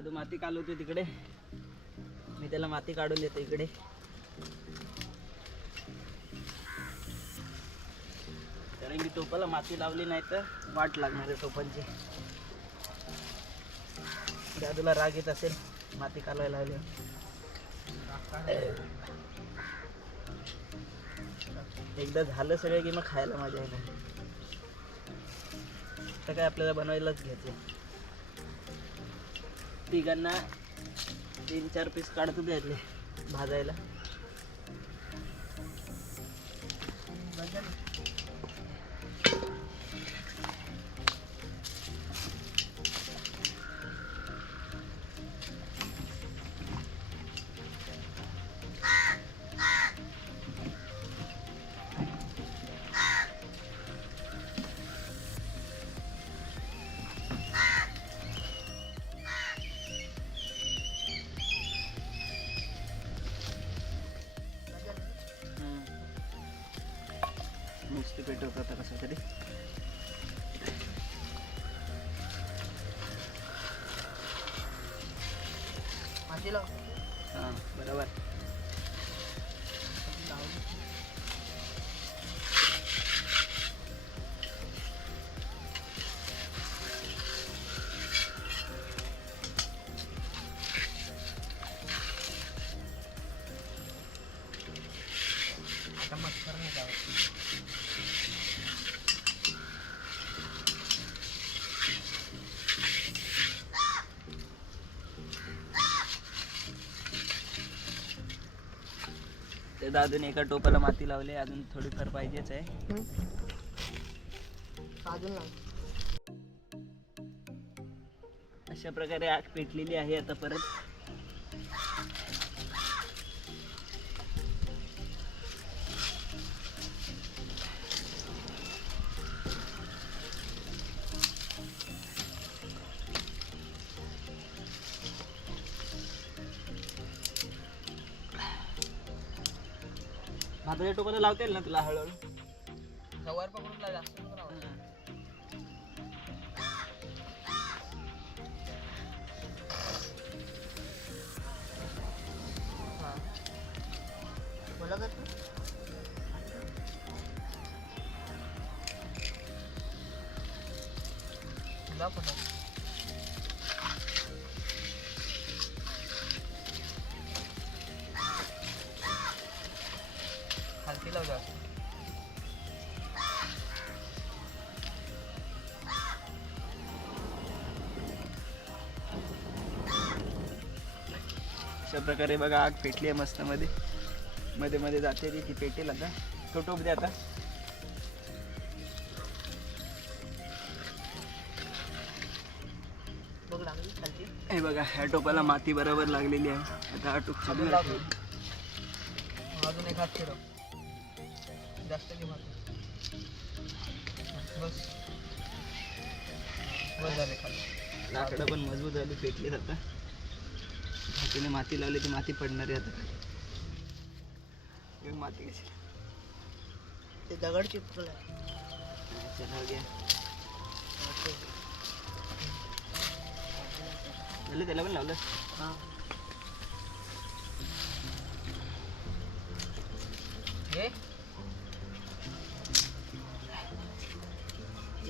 दादू माती कालवतो तिकडे, मी त्याला माती काढून देतो इकडे. कारण की टोपाला माती लावली नाही तर वाट लागणार आहे टोपांची. दादूला राग येत असेल माती कालवायला लावली. एकदा झालं सगळं की मग खायला मजा येणार. तर काय आपल्याला बनवायलाच घ्यायचं. तिघांना 3-4 पीस काढतो द्यायले भाजायला. नुसते पेटवतो आता कसं तरी. हां बरोबर. आता मस्कर नाही जावं. ते दादूने एका टोपाला माती लावली, अजून थोडीफार पाहिजेच आहे. अशा प्रकारे आग पेटलेली आहे. आता परत भाताच्या टोपाला लावता येईल ना तुला हळूहळू. सवार पकडून लाव, जास्त नको लावू. बोला का तू? लाव पटा. खालती लाव जास्त. अशा प्रकारे बघा आग पेटली आहे मस्त. मध्ये मध्ये मध्ये जाते ती पेटेल. आता तो टोप दे आता. हे बघा ह्या टोपाला माती बरोबर लागलेली आहे. आता हा टोप अजून एक हात फिरव. जास्त घे माती. बस बस झाले खाली. लाकडं पण मजबूत झाली, पेटली. आता हाताने माती लावली की माती पडणार आहे. आता माती कशी ते दगड चिपकला. चला घ्या. त्याला पण लावलं. हां हे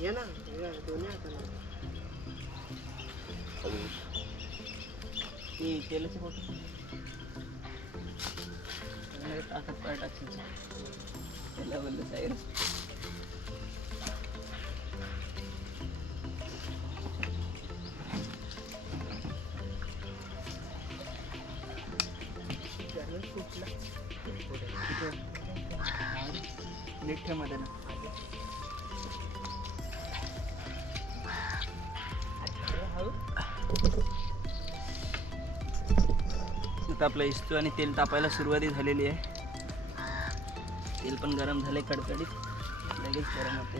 ये ना दोन्ही हाताला. ते तेलाचे फोटो टाकत पाय टाकशील. त्याला बोललं साईर. मध्ये ना आता आपला इस्तू आणि तेल तापायला सुरुवात झालेली आहे. तेल पण गरम झाले कडकडीत. लगेच गरम होते.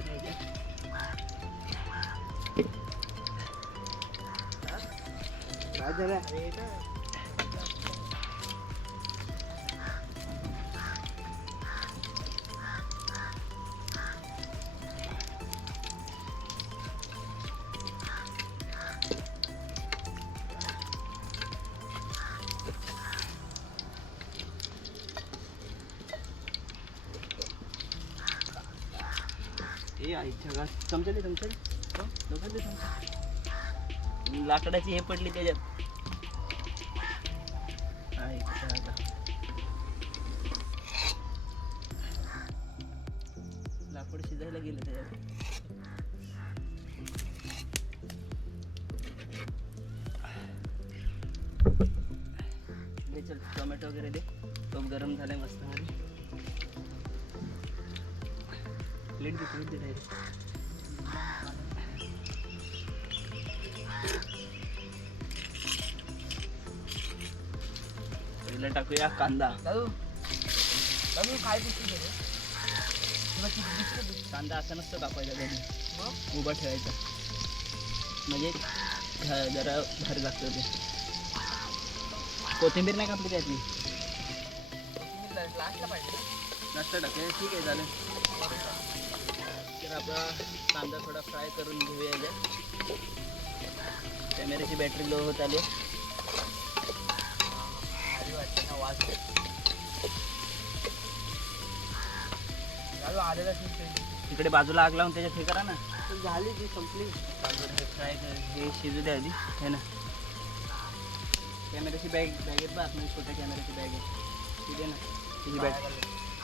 आईच्या गात चमचा दे चमचा दे. हो, लवकर दे चमचा. लाकडाची हे पडली त्याच्यात. आईच्या गात. लाकूड शिजायला गेलं त्याच्यात. दे चल टोमॅटो वगैरे दे. टोप गरम झालाय मस्त मध्ये. प्लेट दे डायरेक्ट. पहिला टाकूया कांदा. दादू दादू काय दिसते कांदा असा नसतो कापायचा त्याने, मग उभा ठेवायचा म्हणजे जरा भारी लागतं ते. कोथिंबीर नाही कापली त्यातली. लास्टला पाहिजे ना. नाश्ता टाकूया. ठीक आहे झालं. तर आपला कांदा थोडा फ्राय करून घेऊया याच्यात. कॅमेऱ्याची बॅटरी लो होत आली. भारी वाटते ना वास. दादू आलेला तिकडे बाजूला आग लावून त्याच्यात हे करा ना. झाली ती संपली. फ्राय कर. हे शिजू द्या आधी है ना. कॅमेऱ्याची बॅगेत बा आपली छोट्या कॅमेऱ्याची बॅग आहे. ठीक आहे ना. त्याची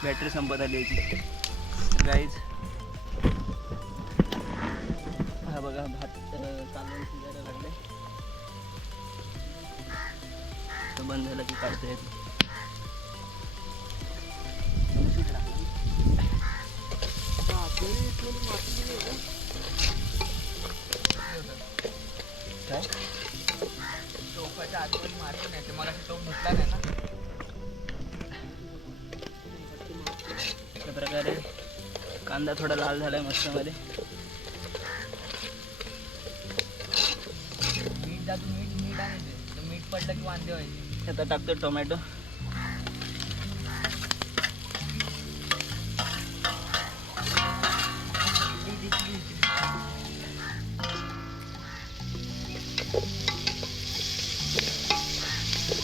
बॅटरी संपत आली याची. गाईज हा बघा भात कालवण शिजायला लागले. तो बंद झाला की काढता येतो. काय टोपाच्या आतमध्ये मारतो नाही ते मला टोप मुटला नाही ना. अशा प्रकारे कांदा थोडा लाल झालाय मस्त मध्ये. मीठ दादू मीठ आणि ते मीठ पडलं की वांदे व्हायचे. आता टाकतो टोमॅटो.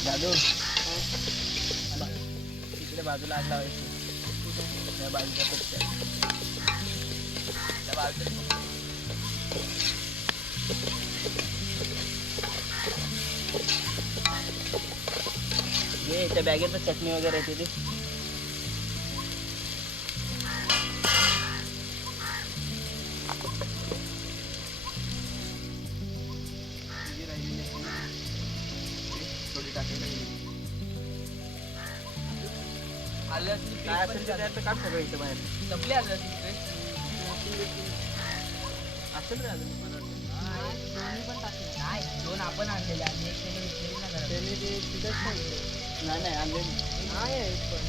दादू तिकडे बाजूला आग लावायची. त्या बाजूला कच्च्या त्या बाजूला हे त्या बॅगेत चटणी वगैरे येते ती. थोडी टाकायला गेली. आलं काय असेल ते त्यात काढ सगळं इथं बाहेर. संपली आलं असेल रे अजून मला वाटतं. दोन्ही पण टाकले नाही. दोन आपण आणलेले आणि एक त्याने विकलेली ना घरात. त्याने ते तिथंच सांगितलं. नाही आणले नाही आहे पण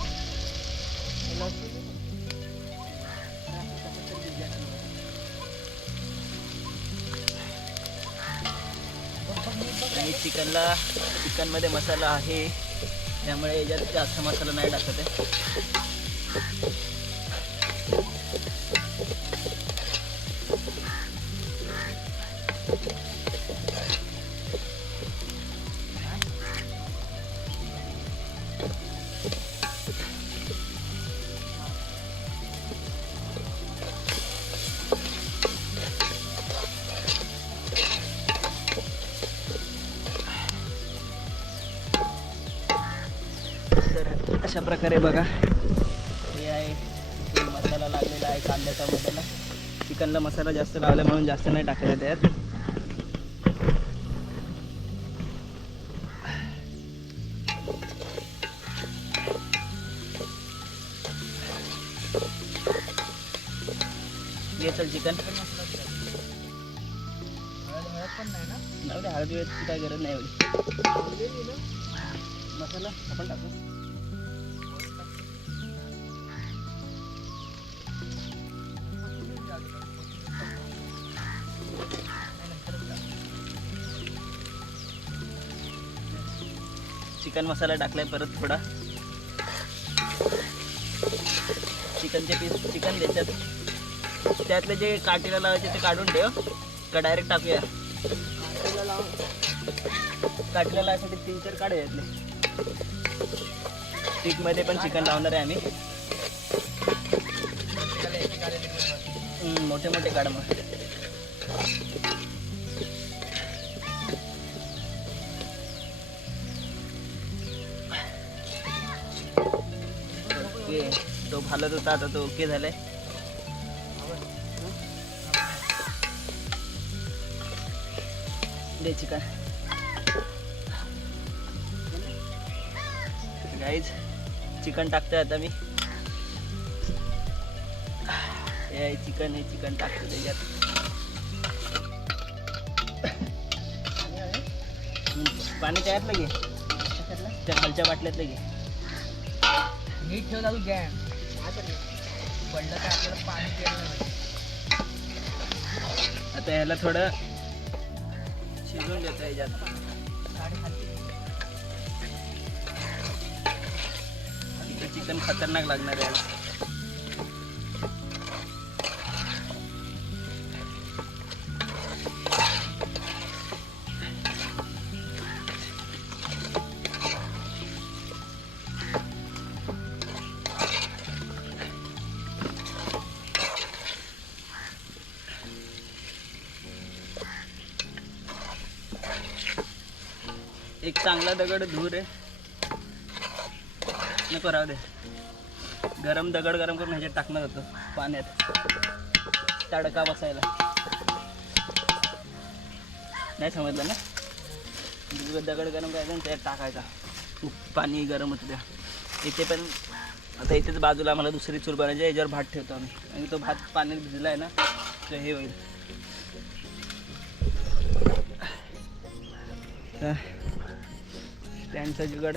आणि चिकनमध्ये मसाला आहे त्यामुळे याच्यात जास्त मसाला नाही टाकत आहे. तर अशा प्रकारे बघा हे आहे इथे मसाला लागलेला आहे कांद्याचा मसाला. चिकनला मसाला जास्त लावला म्हणून जास्त नाही टाकायला त्यात. घे चल चिकन. हळद पण नाही ना. नाही रे, हळदी वेळची काय गरज नाही एवढी. मसाला आपण टाकू. चिकन मसाला टाकलाय परत थोडा. चिकनचे पीस चिकन द्यायच्यात. त्यातले जे काठीला लावायचे ते काढून ठेव का डायरेक्ट टाकूया. काठीला लावायसाठी 3-4 काढे यातले. स्टिकमध्ये पण चिकन लावणार आहे आम्ही. मोठे मोठे काढ मग. ओके, तो हालत होता आता तो ओके झालाय. दे चिकन. गाईज चिकन टाकतोय आता मी. हे चिकन टाकतो त्याच्यात. पाणी त्यातलं घे, त्या खालच्या बाटल्यातलं घे. नीट ठेवला तू गॅस पडलं तर आपल्याला पाणी प्यायला. आता ह्याला थोडं शिजवून घेतो याच्यात. चिकन खतरनाक लागणार आहे. एक चांगला दगड धूर आहे. नको राहू दे. गरम दगड गरम करून ह्याच्यात टाकणार होतो पाण्यात तडका बसायला. नाही समजलं ना. दगड गरम करायचा आणि त्यात टाकायचा. पाणी गरम होतं त्या. इथे पण आता इथेच बाजूला मला दुसरी चूल बनायची. याच्यावर भात ठेवतो आम्ही. आणि तो भात पाण्यात भिजला आहे ना तर हे होईल. स्टँडचा जुगाड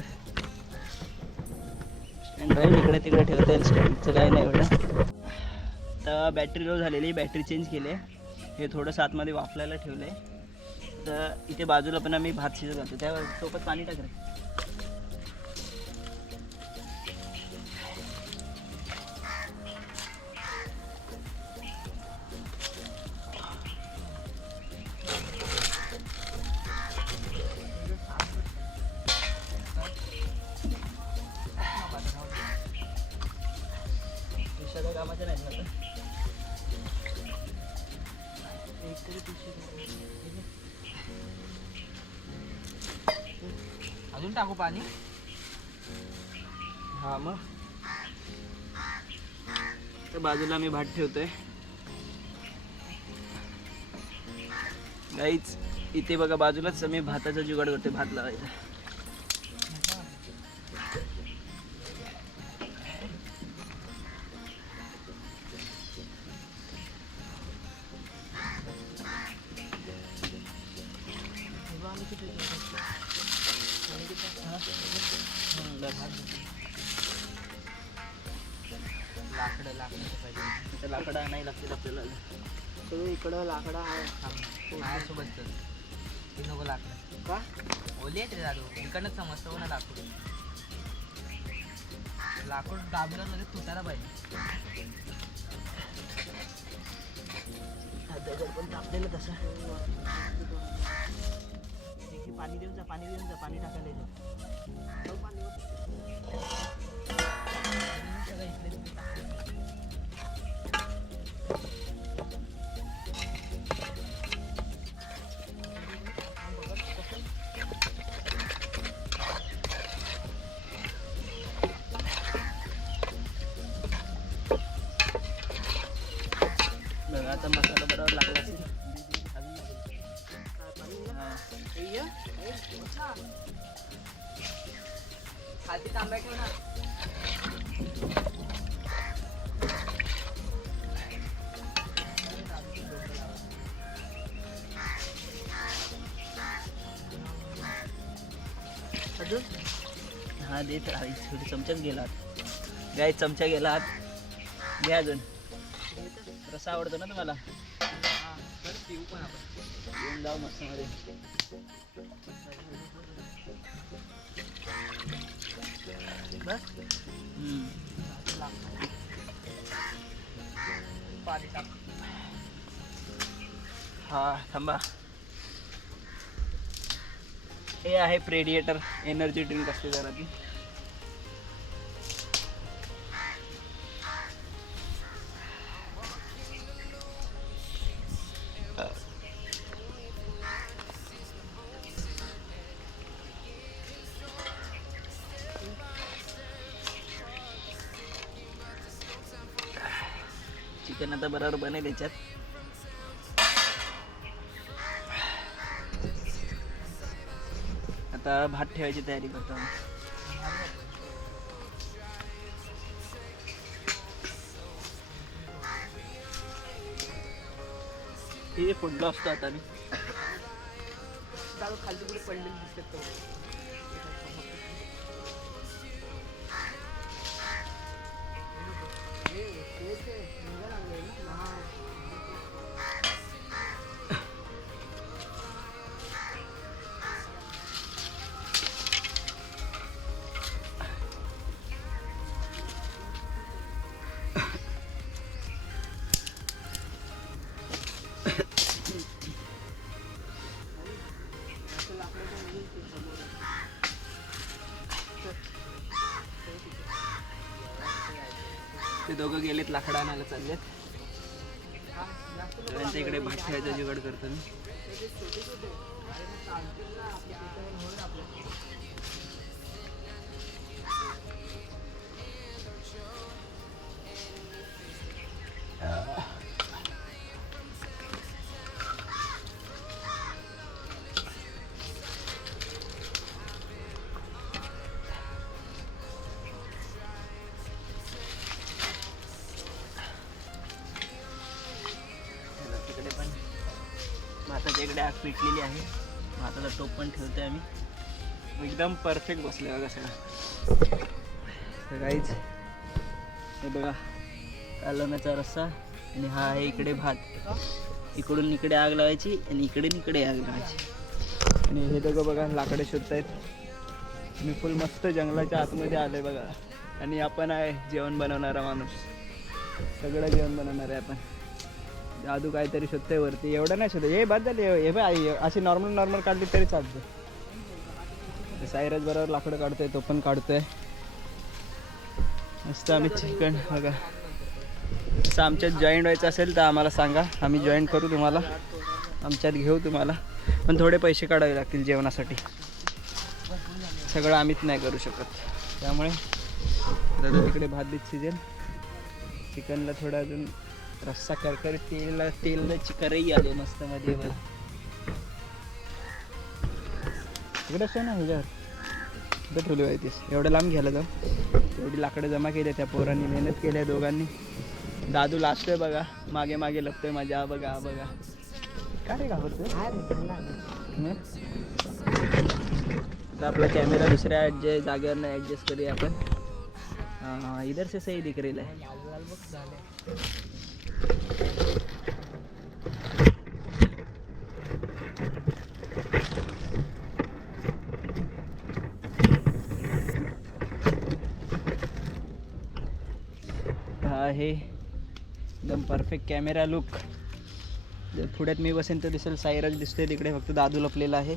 इकडे तिकडे ठेवता येईल. स्टँडचं काय नाही एवढं. तर बॅटरी लो झालेली, बॅटरी चेंज केली आहे. हे थोडंसं आतमध्ये वाफलायला ठेवलं आहे. तर इथे बाजूला पण आम्ही भात शिजत घालतो. त्यावर सोबत पाणी टाक रे. कामाचं नाही आता. अजून टाकू पाणी. हा मग तर बाजूला मी भात ठेवतोय. गाईच इथे बघा बाजूलाच मी भाताचा जुगाड करते. भात लावायचा. लाकडा नाही लागतील आपल्याला. सगळं इकडं लाकडा आहे सोबत. ती नको लाकडं का ओली आहेत रे दादू. इकडनंच समजतं हो ना. लाकूड दाबलं मध्ये तुटायला पाहिजे. पण तापलेलं तसं. पाणी देऊन जा, पाणी टाकायला येतं. बघा आता मसाला बरोबर लागला असेल. हाती तांब्या ठेव ना. अजून हा देत थोडी. चमचाच गेला आत. गाय चमचा गेला आत. घ्या अजून. रस्सा आवडतो ना तुम्हाला. पिऊ पण आपण येऊन जाऊ मस्त मध्ये. बस पाणी टाक. हा थांबा. हे आहे प्रेडिएटर एनर्जी ड्रिंक असते जरा ती. चिकन आता बरोबर बनेल याच्यात. आता भात ठेवायची तयारी करतो आम्ही. हे फोडलो असतो आता मी. खाली कुठे पडलेली दिसत तो. ते दोघं गेलेत लाकडं आणायला चाललेत. त्यांच्या इकडे भात ठेवायचा जुगाड करतो मी. तिकडे पण भाताच्या इकडे आग पेटलेली आहे. भाताचा टोप पण ठेवतोय आम्ही. एकदम परफेक्ट बसले बघा सगळं. सगळीच हे बघा कालवणाचा रस्सा आणि हा आहे इकडे भात. इकडून इकडे आग लावायची आणि इकडे आग लावायची. आणि हे दोघं बघा लाकडे शोधतायत. मी फुल मस्त जंगलाच्या आतमध्ये आलोय बघा. आणि आपण आहे जेवण बनवणारा माणूस. सगळं जेवण बनवणार आहे आपण. दादू काहीतरी शोधतोय वरती. एवढं नाही शोधत. हे बाद झाले. हे बाय अशी नॉर्मल काढली तरी चालते. सायरज बरोबर लाकडं काढतोय. तो पण काढतोय मस्त. आम्ही चिकन बघा. असं आमच्यात जॉईंट व्हायचं असेल तर आम्हाला सांगा. आम्ही जॉईंट करू तुम्हाला. आमच्यात घेऊ तुम्हाला. पण थोडे पैसे काढावे लागतील जेवणासाठी. सगळं आम्हीच नाही करू शकत. त्यामुळे दादा तिकडे भात बीत शिजेल. चिकनला थोडा अजून रस्सा करकर तेलाची करही आले मस्त मध्ये बघा. तिकडे असतो ना ह्याच्यावर कुठं ठेवली माहितीस. एवढं लांब घ्यायला जाऊ. एवढी लाकडं जमा केली त्या पोरांनी. मेहनत केली आहे दोघांनी. दादू लाजतोय बघा. मागे मागे लपतोय माझ्या. बघा काय रे घाबरतोय. आता आपला कॅमेरा दुसऱ्या जागेवर ॲडजस्ट करूया आपण. हाँ इधर से सही दिख रही है. हा हे एकदम परफेक्ट कॅमेरा लुक. जर पुढ्यात मी बसेन तर दिसेल सायरज दिसतोय तिकडे. फक्त दादू लपलेला आहे.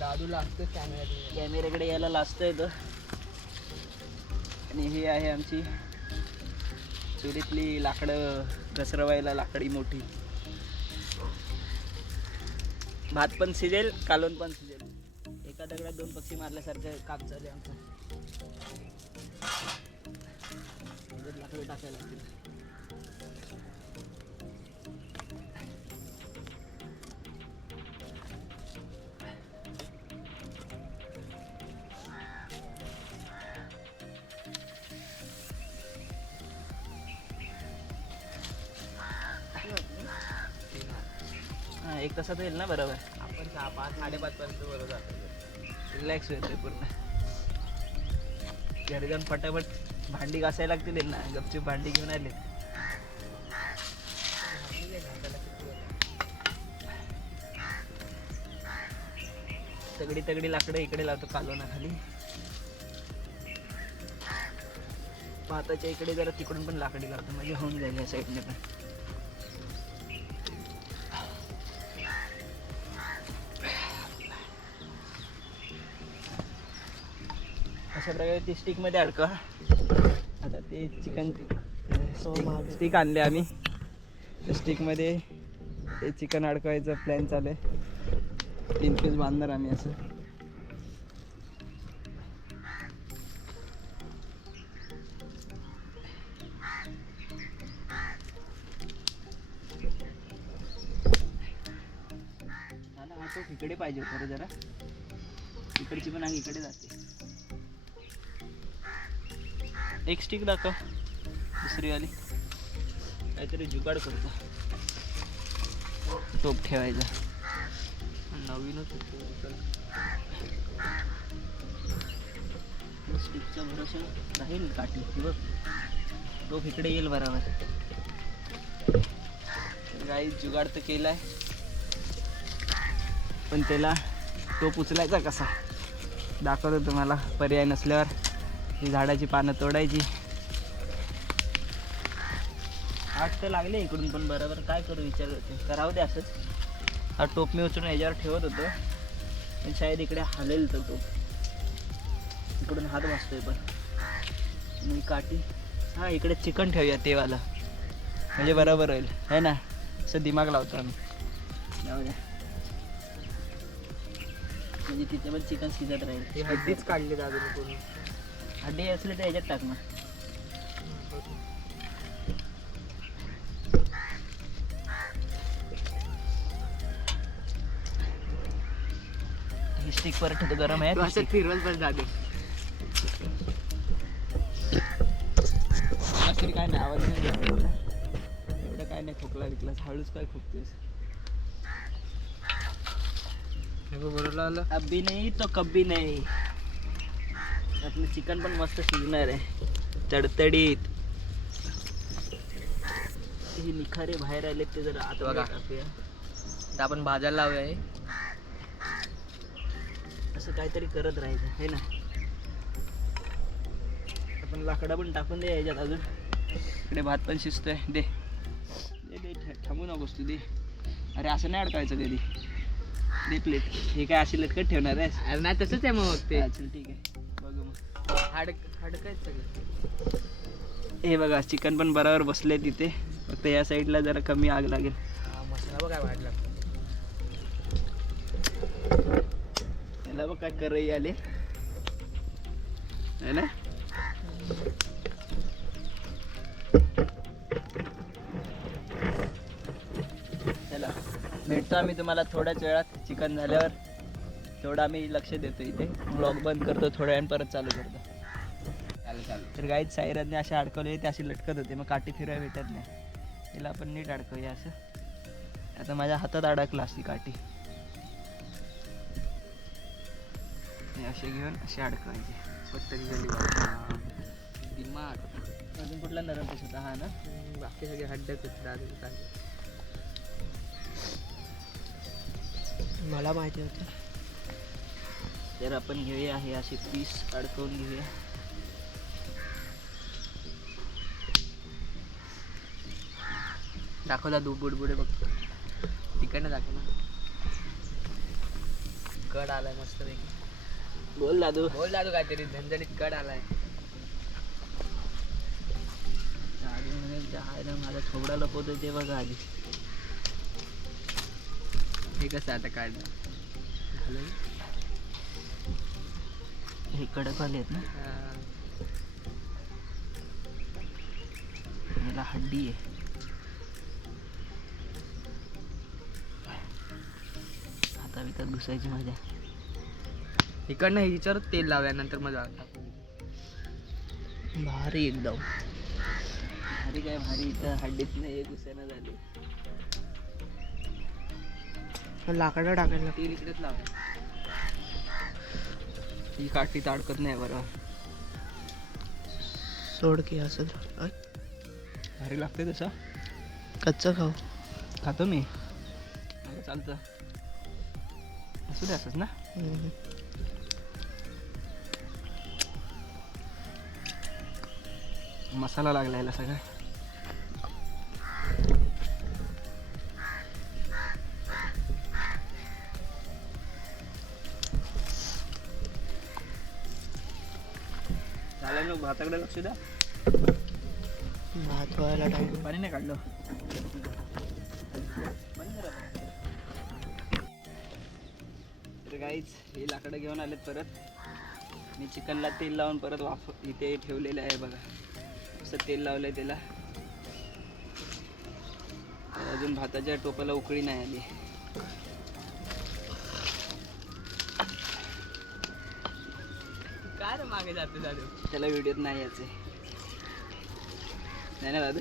दादू लागतो कॅमेऱ्याकडे यायला लाजतोय तो. आणि ही आहे आमची चुलीतली लाकडं घसरवायला लाकडी मोठी. भात पण शिजेल कालवण पण शिजेल. एका दगडात दोन पक्षी मारल्यासारखं काम चालू आहे आमचं. लाकडं टाकायला लागतील. हां 1 तासात होईल ना बरोबर. आपण 5 साडेपाच पर्यंत बरोबर जातो. रिलॅक्स होते पूर्ण. घरी जाऊन पटापट भांडी घासायला लागतील ना. गपचूप भांडी घेऊन आले. तगडी लाकडं इकडे लावतो कालवणाखाली. भाताच्या इकडे जरा तिकडून पण लाकडी लावतो म्हणजे होऊन जाईल या साईडने पण. अशा प्रकारे ती स्टिकमध्ये अडका. आता ते चिकन स्टिक आणले आम्ही. त्या स्टिकमध्ये ते चिकन अडकवायचं प्लॅन चालू आहे. 3 पीस बांधणार आम्ही असं. हा तो इकडे पाहिजे होता रे जरा. इकडची पण आग इकडे जाते. एक स्टिक दाखव दुसरीवाली. काहीतरी जुगाड करतो. टोप ठेवायचा. नवीनच होतं. स्टिकच्या भरोशा राहील काठी. बघ टोप इकडे येईल बरोबर. काही जुगाड तर केलाय पण त्याला टोप उचलायचा कसा दाखवतो तुम्हाला. पर्याय नसल्यावर ही झाडाची पानं तोडायची. आठ तर लागले इकडून पण बरोबर. काय करू विचार करते. करावं दे असंच. हा टोप मी उचलून याच्यावर ठेवत होतो पण शायद इकडे हलेल तो टोप. इकडून हात बसतोय पण. आणि काठी हा इकडे चिकन ठेवूया तेवाला म्हणजे बरोबर होईल है ना. असं दिमाग लावतो आम्ही. जाऊ द्या म्हणजे तिथे पण चिकन शिजत राहील. हे हद्दीच काढली अजून कोणी. हड्डी असले तर याच्यात टाक ना. ही स्टिक परत ठेवतो. गरम आहे ती stick. फिरवत पण जाते. तरी काय नाही आवाज नाही येत एवढा. एवढं काय नाही. खोकला विकला हळूच काय खोकतेस. बरोबर आलं. अभी नाही तो कभी नाही. आपलं चिकन पण मस्त शिजणार आहे तडतडीत. हे निखारे बाहेर आले ते जरा आत बघा. टाकूया. आता आपण भाजायला लावूया हे. असं काहीतरी करत राहायचं है ना. आपण लाकडा पण टाकून दे याच्यात अजून. इकडे भात पण शिजतोय. दे दे दे थांबू नकोस तू. दे. अरे असं नाही अडकायचं कधी. दे प्लेट. हे काय अशी लटकत ठेवणार आहेस. अरे नाही तसंच आहे मग ते. चल ठीक आहे बघू मग. हाडकायच सगळं. हे बघा चिकन पण बरोबर बसले तिथे. फक्त या साईडला जरा कमी आग लागेल. मसाला बघा वाढला. याला बघ काय करई आले है ना. चला भेटतो आम्ही तुम्हाला थोड्याच वेळात. चिकन झाल्यावर थोडं आम्ही लक्ष देतो इथे. ब्लॉग बंद करतो थोड्या वेळाने परत चालू करतो. चालेल. तर गाईत साईराजने असे अडकवले ते अशी लटकत होते. मग काठी फिरायला भेटत नाही. तिला आपण नीट अडकवूया असं. आता माझ्या हातात अडकला असती काठी. असे घेऊन असे अडकवायचे. पत्तरी झाली दिमाग. अजून कुठला नरम पीस होता हा ना. बाकी सगळे हड्ड्यात अजून काय. मला माहिती होतं. तर आपण घेऊया हे असे पीस अडकवून घेऊया. दाखवला दू बुडबुडे बघतो. तिकडनं दाखव ना. कड आलाय मस्त पैकी. बोल दादू. बोल दादू काहीतरी. झणझणीत कड आलाय. दादू म्हणे जायला माझा थोबडा लपवतो ते बघा आधी. हे कसं आता काढलं. हे कडक आले आहेत ना. याला हड्डी आहे. हाता बितात घुसायची मजा. इकडनं हिच्यावर तेल लावूया नंतर मग टाकू. भारी एकदम भारी. काय भारी. इथं हड्डीत नाही एक घुसायला झाली. लाकडं टाकायला. तेल इकडेच लावूया. ही काठी अडकत नाही बरोबर. सोड की असं. भारी लागते तसं. कच्चं खाऊ. खातो मी. चालतं असू दे असंच ना. मसाला लागला याला सगळा. चालेल मग भाताकडे लक्ष द्या. भात व्हायला टाइम. पाणी नाही काढलं. तर काहीच हे लाकडं घेऊन आलेत परत. मी चिकनला तेल लावून परत इथे ठेवलेलं आहे बघा. असं तेल लावलंय त्याला. अजून भाताच्या टोपाला उकळी नाही आली. मागे जाते दादू. त्याला व्हिडिओत नाही यायचे नाही ना दादू.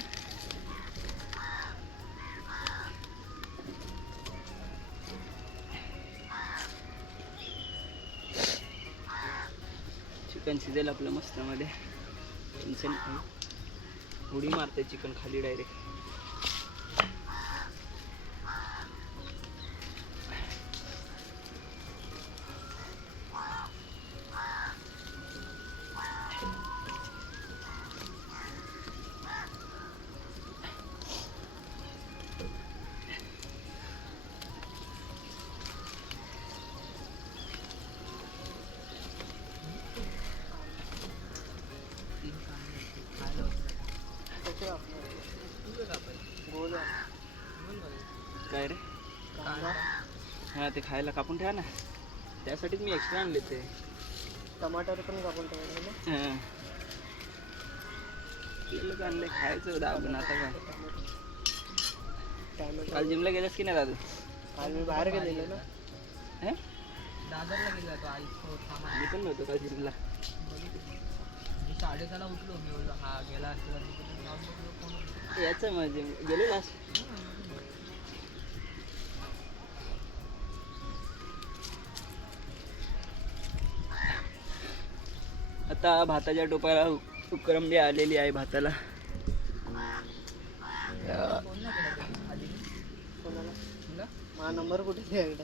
चिकन शिजेल आपलं मस्त मध्ये. टेन्शन नाही. उडी मारते चिकन खाली डायरेक्ट. काय रे? हा ते खायला कापून ठेवा ना. त्यासाठीच मी एक्स्ट्रा आणले ते. टमाटर पण कापून ठेवायचं ना. आपल्याला आणले खायचं दाबून. आता काय काल जिमला गेलास की नाही दादू? काल मी बाहेर गेलेलो ना. हे दादरला गेला तो आई. मी पण नव्हतो काल जिमला. 6:30ला उठलो मी. बोललो हा गेला असतो. याचं म्हणजे गेलेलास. आता भाताच्या टोपाला उकरंबी आलेली आहे भाताला. माझा नंबर कुठे द्यायला?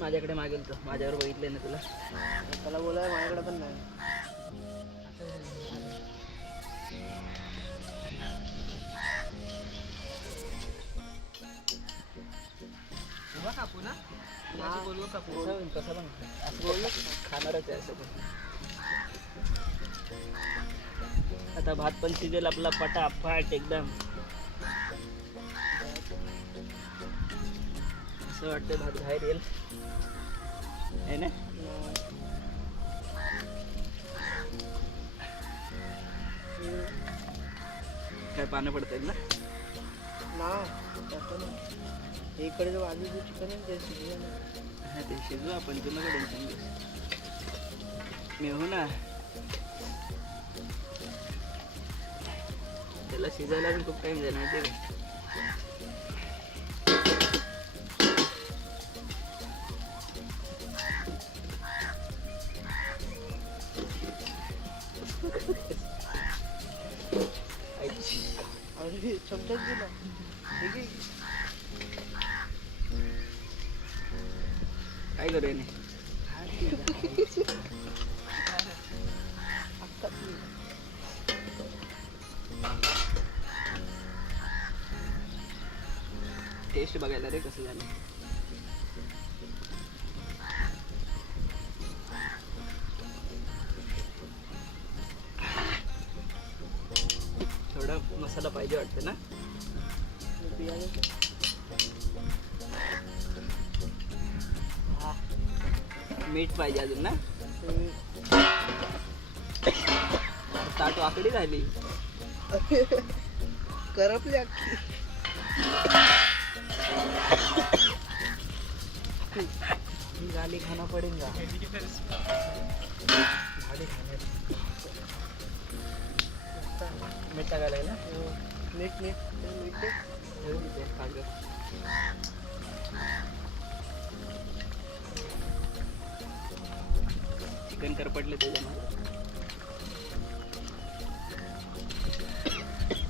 माझ्याकडे मागेल तो. माझ्यावर बघितले ना तुला. त्याला बोलाय माझ्याकडे पण नाही. कापू ना. बोलवं कापू. कसं पण बोललो खाणारच आहे असं पण. आता भात पण शिजेल आपला पटापट एकदम. असं वाटतं भात बाहेर येईल आहे ना. काय पानं पडतात ना. इकडे जो बाजूचं चिकन आहे ते शिजलं ना. हा ते शिजू आपण. तू नका टेन्शन घेऊ. मी हो ना. त्याला शिजायला पण खूप टाइम झाला माहिती का. अरे चमचाच दिला. काय करू याने. टेस्ट बघायला रे कसं झालं. थोडा मसाला पाहिजे वाटतं ना. मीठ पाहिजे अजून ना. ताट वाकडी झाली. करपली गाली खाना पडेगा. मीठ टाकायला लागेल ना. मीठ चिकन करपटले त्याच्यामध्ये.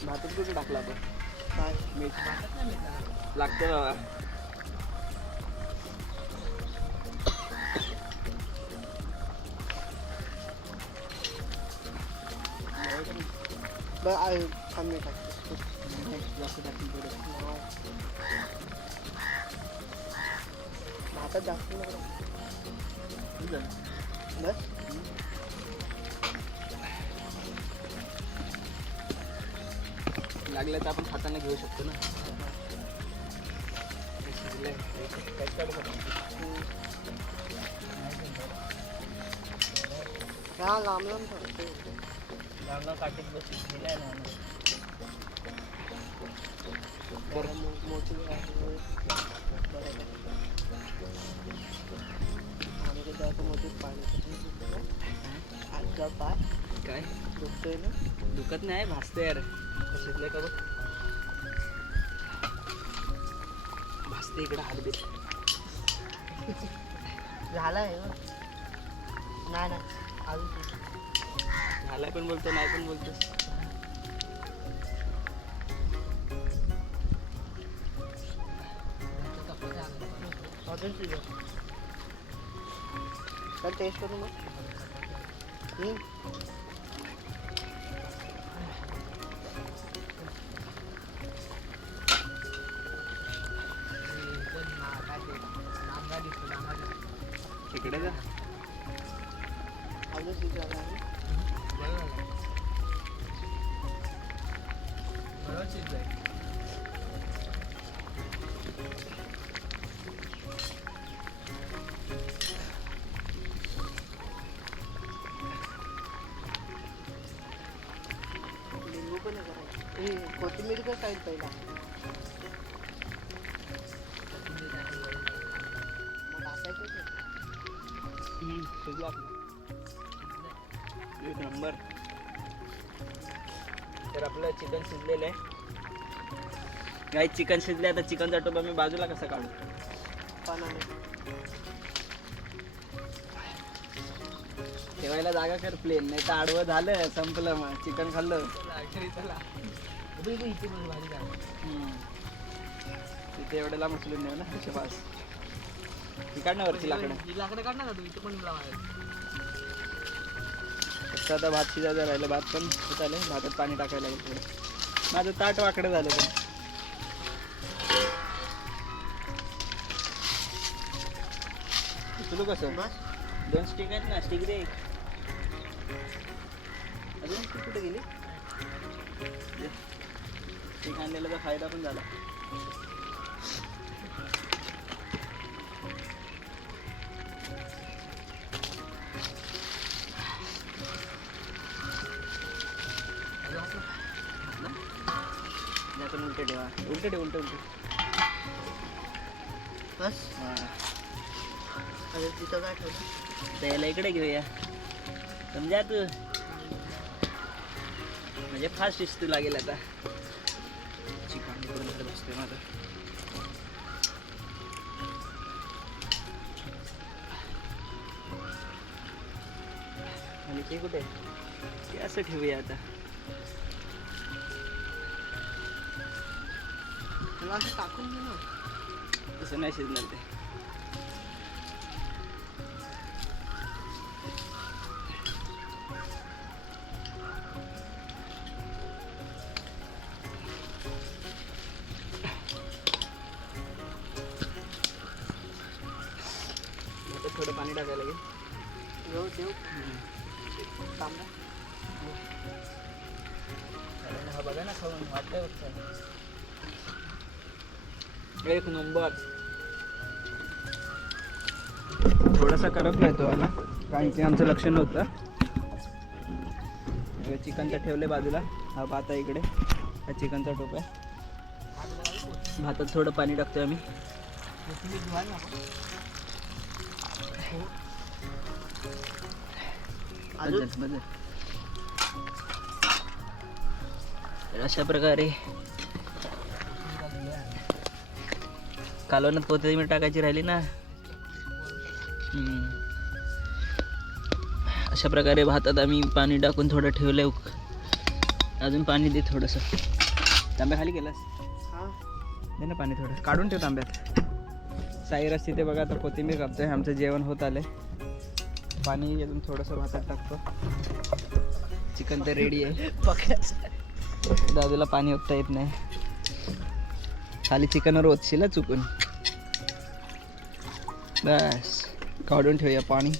भातच कुठे टाकला आपण. काय मीठ लागतं बाबा. आम्ही टाकतो. जास्त टाकून थोडं. भातात जास्त बस. लागलं तर आपण हाताने घेऊ शकतो ना. हा लांब लांब ठेवतो. लांब काटीत बसून दिलाय ना. मोठी आमच्या जास्त मोठीच पाणी. तुझा पाय काय दुखतोय ना? दुखत नाही भासते यार शिजले का बघ भासते इकडे हात बीत झालाय हो. नाही नाही अजून झालाय पण बोलतो नाही पण बोलतोस अजून तुझं चल टेस्ट करू मग इकडे जा अजून तुझं लिंबू पण आहे कोथिंबीर का साईड पहिला मग टाकायचं ते. शिजला आपला एक नंबर तर आपलं चिकन शिजलेलं आहे काही चिकन शिजले आता चिकनचा टोपा मी बाजूला कसा काढू पानाने ठेवायला जागा कर प्लेन नाही तर आडवं झालं संपलं मग चिकन खाल्लं तिथे एवढं लांब उचलून नेऊ ना पास काढ ना वरची लाकडं काढणार तू इथे पण फक्त आता भात शिजायचं राहिलं भात पण होत आले भातात पाणी टाकायला लागेल थोडं माझं ताट वाकडं झालं पण उचलू कसं दोन स्टिक आहेत ना स्टिक दे अजून ती कुठे गेली स्टिक आणलेला फायदा पण झाला उलटे ठेवा उलटे ठेव उलटे उलटे बस हां अरे तिथं काय ठेवलं त्याला इकडे घेऊया समजा तू म्हणजे फास्ट शिस्तू लागेल आता चिकन करून बसते माझं आणि ते कुठे ते असं ठेवूया आता तुला असं टाकून दे ना तसं नाही शिजणार ते थोडं पाणी टाकायला लागेल घेऊ देऊ तांबडा हा बघा ना खाऊन वाटतं एक नंबर थोडासा करप नाही तो ना कारण की आमचं लक्ष नव्हतं चिकनचं ठेवले बाजूला हा भात आहे इकडे हा चिकनचा टोप आहे भातात थोडं पाणी टाकतोय आम्ही बदल तर अशा प्रकारे कालवणात कोथिंबीर टाकायची राहिली ना अशा प्रकारे भातात आम्ही पाणी टाकून थोडं ठेवलंय अजून पाणी दे थोडंसं तांब्या खाली केलास दे ना पाणी थोडं काढून ठेव तांब्यात साईरस तिथे बघा आता कोथिंबीर कापतोय आमचं जेवण होत आलंय पाणी अजून थोडंसं भातात टाकतो चिकन तर रेडी आहे दादूला पाणी ओतता येत नाही खाली चिकनवर ओतशील ना चुकून बस काढून ठेवूया पाणी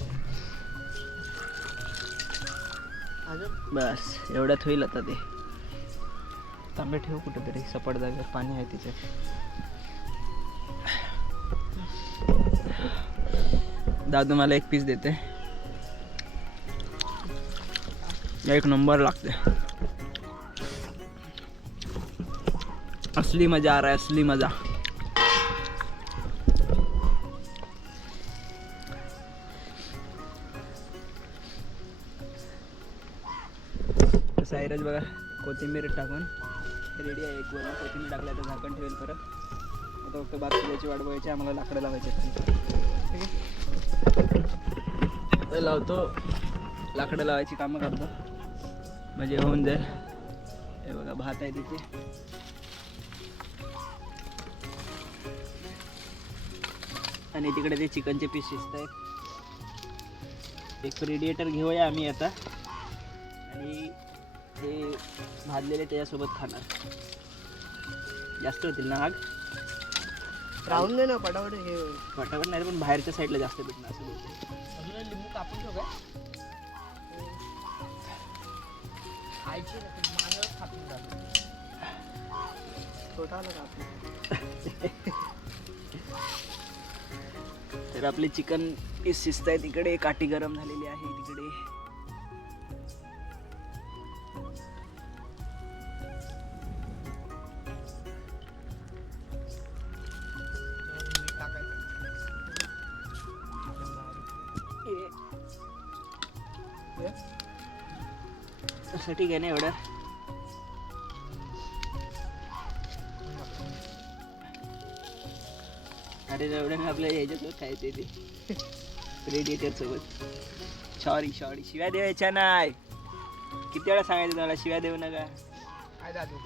बस एवढ्यात होईल आता ते तांबे ठेव कुठेतरी सपाट जागेवर पाणी आहे तिच्यात दादू मला एक पीस देते एक नंबर लागते असली मजा आ रहा है असली मजा सायरज बघा कोथिंबीर टाकून रेडी आहे. एक वर कोथिंबीर टाकल्या तर झाकण ठेवेल परत. आता फक्त भात शिजायची वाट बघायची, आम्हाला लाकडं लावायची आहेत. ठीक आहे, तर लावतो, लाकडं लावायची कामं करतो म्हणजे होऊन जाईल. हे बघा भात आहे तिथे. आणि तिकडे ते चिकनचे पीस शिजत आहेत. एक रेडिएटर घेऊया आम्ही आता आणि ते भाजलेले त्याच्यासोबत खाणार. जास्त होतील ना आग? राहून दे ना पटापट हे फटाफट नाही पण बाहेरच्या साईडला जास्त भेटणार असं बोलतो. अजून लिंबू कापून ठेव काय खायची मानव खापून जातो छोटाला कापून. तर आपले चिकन पीस शिजत आहे तिकडे. काठी गरम झालेली आहे तिकडे. असं ठीक आहे ना एवढं. अरे एवढं ना आपल्या ह्याच्यासोबत खायचं ते रेडिएटर सोबत. सॉरी शिव्या द्यायच्या नाही. किती वेळा सांगायचं तुम्हाला शिव्या देऊ नका. काय दादू